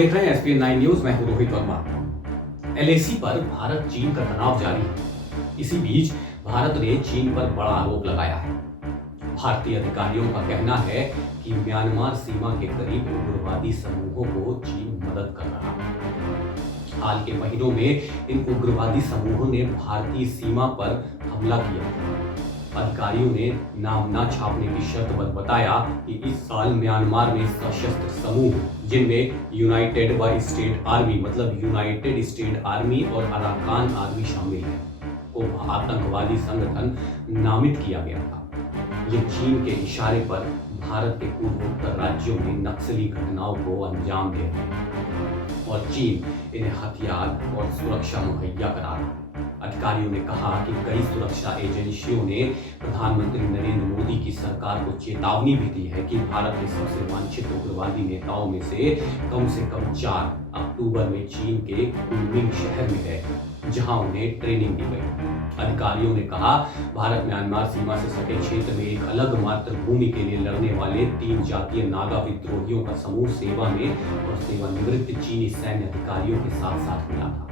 देख रहे हैं एसपीएन 9 न्यूज। मैं हूं रोहित वर्मा। एलएसी पर भारत चीन का तनाव जारी है। इसी बीच भारत ने चीन पर बड़ा आरोप लगाया है। भारतीय अधिकारियों का कहना है कि म्यांमार सीमा के करीब उग्रवादी समूहों को चीन मदद कर रहा है। हाल के महीनों में इन उग्रवादी समूहों ने भारतीय सीमा पर हमला किया। अधिकारियों ने नाम न छापने की शर्त पर बताया कि इस साल म्यांमार में सशस्त्र समूह, जिनमें यूनाइटेड स्टेट आर्मी मतलब यूनाइटेड स्टेट आर्मी और अराकान आर्मी शामिल है, को आतंकवादी संगठन नामित किया गया था। ये चीन के इशारे पर भारत के पूर्वोत्तर राज्यों में नक्सली घटनाओं को अंजाम दे रहे हैं और चीन इन्हें हथियार और सुरक्षा मुहैया करा रहा है। अधिकारियों ने कहा कि कई सुरक्षा एजेंसियों ने प्रधानमंत्री नरेंद्र मोदी की सरकार को चेतावनी भी दी है कि भारत के सबसे वांछित उग्रवादी नेताओं में से कम 4 अक्टूबर में चीन के कुनमिंग शहर में गए, जहां उन्हें ट्रेनिंग दी गई। अधिकारियों ने कहा, भारत म्यांमार सीमा से सटे क्षेत्र में एक अलग मातृभूमि के लिए लड़ने वाले 3 जातीय नागा विद्रोहियों का समूह सेवा में और सेवानिवृत्त चीनी सैन्य अधिकारियों के साथ साथ मिला था।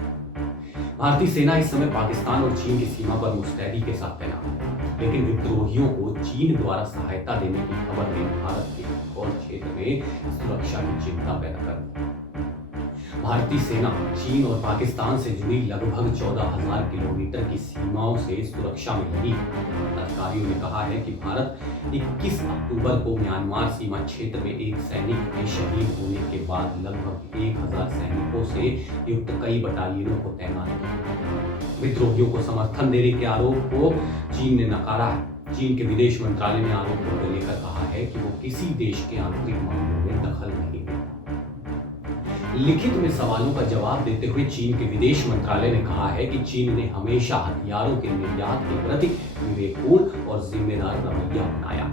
भारतीय सेना इस समय पाकिस्तान और चीन की सीमा पर मुस्तैदी के साथ तैनात है, लेकिन विद्रोहियों को चीन द्वारा सहायता देने की खबर ने भारत के और क्षेत्र में सुरक्षा की चिंता पैदा कर दी। भारतीय सेना चीन और पाकिस्तान से जुड़ी लगभग 14,000 किलोमीटर की सीमाओं से सुरक्षा में लगी है। अधिकारियों ने कहा है कि भारत 21 अक्टूबर को म्यांमार सीमा क्षेत्र में एक सैनिक के शहीद होने के बाद लगभग 1,000 सैनिकों से युक्त कई बटालियनों को तैनात किया। विद्रोहियों को समर्थन देने के आरोप को चीन ने नकारा है। चीन के विदेश मंत्रालय ने आरोपों को लेकर कहा है कि वो किसी देश के आंतरिक मामलों में दखल नहीं देता। लिखित में सवालों का जवाब देते हुए चीन के विदेश मंत्रालय ने कहा है कि चीन ने हमेशा हथियारों के निर्यात के प्रति विवेकपूर्ण और जिम्मेदार रवैया अपनाया।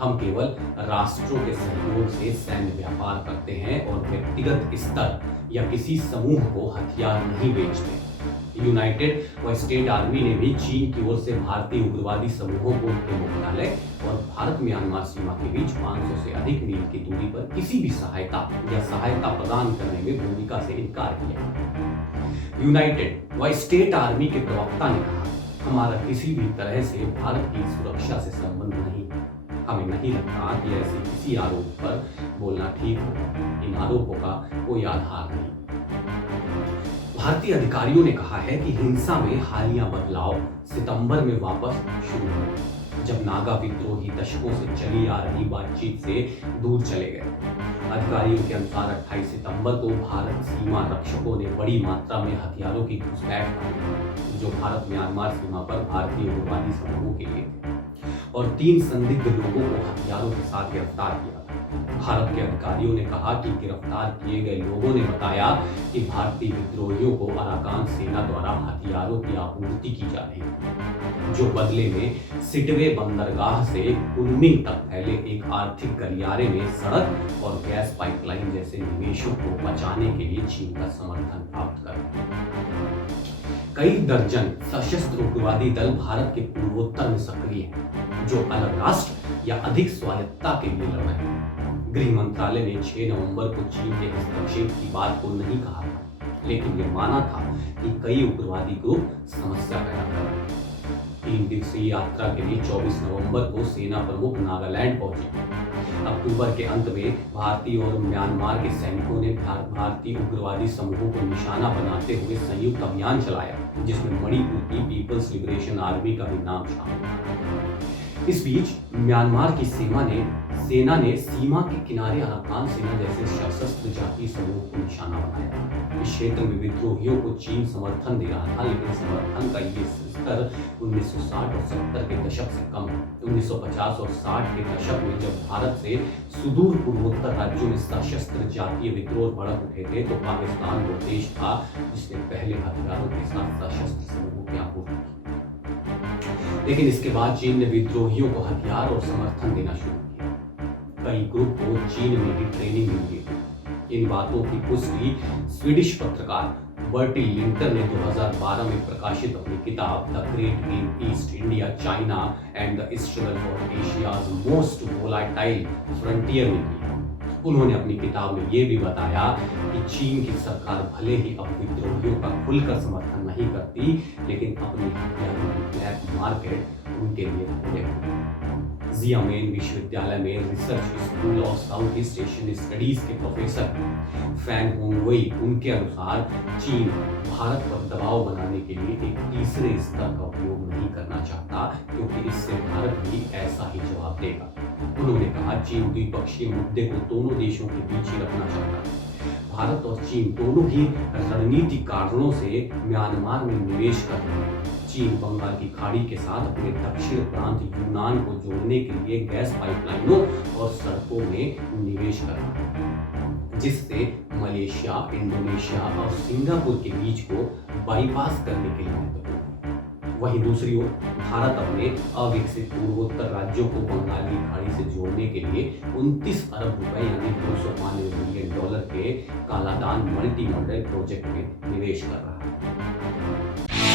हम केवल राष्ट्रों के सहयोग से सैन्य व्यापार करते हैं और व्यक्तिगत स्तर या किसी समूह को हथियार नहीं बेचते। यूनाइटेड स्टेट आर्मी ने भी चीन की ओर से भारतीय उग्रवादी समूहों को उनके मुख्यालय और भारत म्यांमार सीमा के बीच 500 से अधिक मील की दूरी पर किसी भी सहायता प्रदान करने में भूमिका से इनकार किया। यूनाइटेड स्टेट आर्मी के प्रवक्ता ने कहा, हमारा किसी भी तरह से भारत की सुरक्षा से संबंध नहीं है। हमें नहीं लगता कि ऐसे किसी आरोप पर बोलना ठीक होगा। इन आरोपों का कोई आधार नहीं। भारतीय अधिकारियों ने कहा है कि हिंसा में हालिया बदलाव सितंबर में वापस शुरू हुए, जब नागा विद्रोही दशकों से चली आ रही बातचीत से दूर चले गए। अधिकारियों के अनुसार 28 सितंबर को भारत सीमा रक्षकों ने बड़ी मात्रा में हथियारों की घुसपैठ की, जो भारत म्यांमार सीमा पर भारतीय उग्रवादी समूहों के लिए थे, और 3 संदिग्ध लोगों को हथियारों के साथ गिरफ्तार किया। भारत के अधिकारियों ने कहा कि गिरफ्तार किए गए लोगों ने बताया कि भारतीय विद्रोहियों को अराकान सेना द्वारा हथियारों की आपूर्ति की जा रही थी, जो बदले में सिटवे बंदरगाह से कुनमिंग तक फैले एक आर्थिक गलियारे में सड़क और गैस पाइपलाइन जैसे निवेशों को बचाने के लिए चीन का समर्थन प्राप्त कर रहे हैं। कई दर्जन सशस्त्र उग्रवादी दल भारत के पूर्वोत्तर में सक्रिय हैं, जो अलग राष्ट्र या अधिक स्वायत्तता के लिए लड़ रहे हैं। गृह मंत्रालय ने 6 नवंबर को चीन के हस्तक्षेप की बात को नहीं कहा था, लेकिन यह माना था कि कई उग्रवादी ग्रुप समस्या पैदा कर रहे हैं। 3 दिवसीय यात्रा के लिए 24 नवंबर को सेना प्रमुख नागालैंड पहुंचे। अक्टूबर के अंत में भारतीय और म्यांमार के सैनिकों ने भारतीय उग्रवादी समूहों को निशाना बनाते हुए संयुक्त अभियान चलाया, जिसमें मणिपुर की पीपल्स लिबरेशन आर्मी का भी नाम शामिल था। इस बीच म्यांमार की सेना ने सीमा के किनारे अराकान सेना जैसे सशस्त्र जातीय समूह को निशाना बनाया। इस क्षेत्र में विद्रोहियों को चीन समर्थन दे रहा था, लेकिन समर्थन का ये स्तर 1960 और 70 के दशक से कम है। 1950 और 60 के दशक में जब भारत से सुदूर पूर्वोत्तर राज्यों में सशस्त्र जातीय विद्रोह भड़क उठे थे, तो पाकिस्तान वो देश था जिसने पहले हथियारों के साथ सशस्त्र समूहों की आपूर्ति की। लेकिन इसके बाद चीन ने विद्रोहियों को हथियार और समर्थन देना शुरू किया। कई ग्रुप को चीन में ही ट्रेनिंग मिली थी। इन बातों की पुष्टि स्वीडिश पत्रकार बर्टी लिंटर ने 2012 में प्रकाशित अपनी किताब the great game east India China and the struggle for Asia's most volatile frontier में की। उन्होंने अपनी किताब में ये भी बताया कि चीन की सरकार भले ही अब विद्रोहियों का खुलकर समर्थन नहीं करती, लेकिन अपनी ब्लैक मार्केट उनके लिए खुले हैं। जियामेन विश्वविद्यालय में research school of south east Asian studies के प्रोफेसर फैन होंगवेई, उनके अनुसार चीन भारत पर दबाव बनाने के लिए एक तीसरे स्तर का उपयोग नहीं करना चाहता, क्योंकि इससे भारत भी ऐसा ही जवाब देगा। उन्होंने कहा, चीन द्विपक्षीय मुद्दे को दोनों देशों के बीच ही रखना चाहता है। भारत और चीन दोनों ही रणनीतिक कारणों से म्यांमार में निवेश कर रहे हैं। चीन बंगाल की खाड़ी के साथ अपने दक्षिण प्रांत यूनान को जोड़ने के लिए गैस पाइपलाइनों और सड़कों में निवेश कर रहा है, जिससे मलेशिया, इंडोनेशिया और सिंगापुर के बीच को बाईपास करने के लिए महत्वपूर्ण है। वहीं दूसरी ओर भारत अपने अविकसित पूर्वोत्तर राज्यों को बंगाल की खाड़ी से जोड़ने के लिए 29 अरब रुपए यानी $292 मिलियन के कालादान मल्टी मॉडल प्रोजेक्ट में निवेश कर रहा है।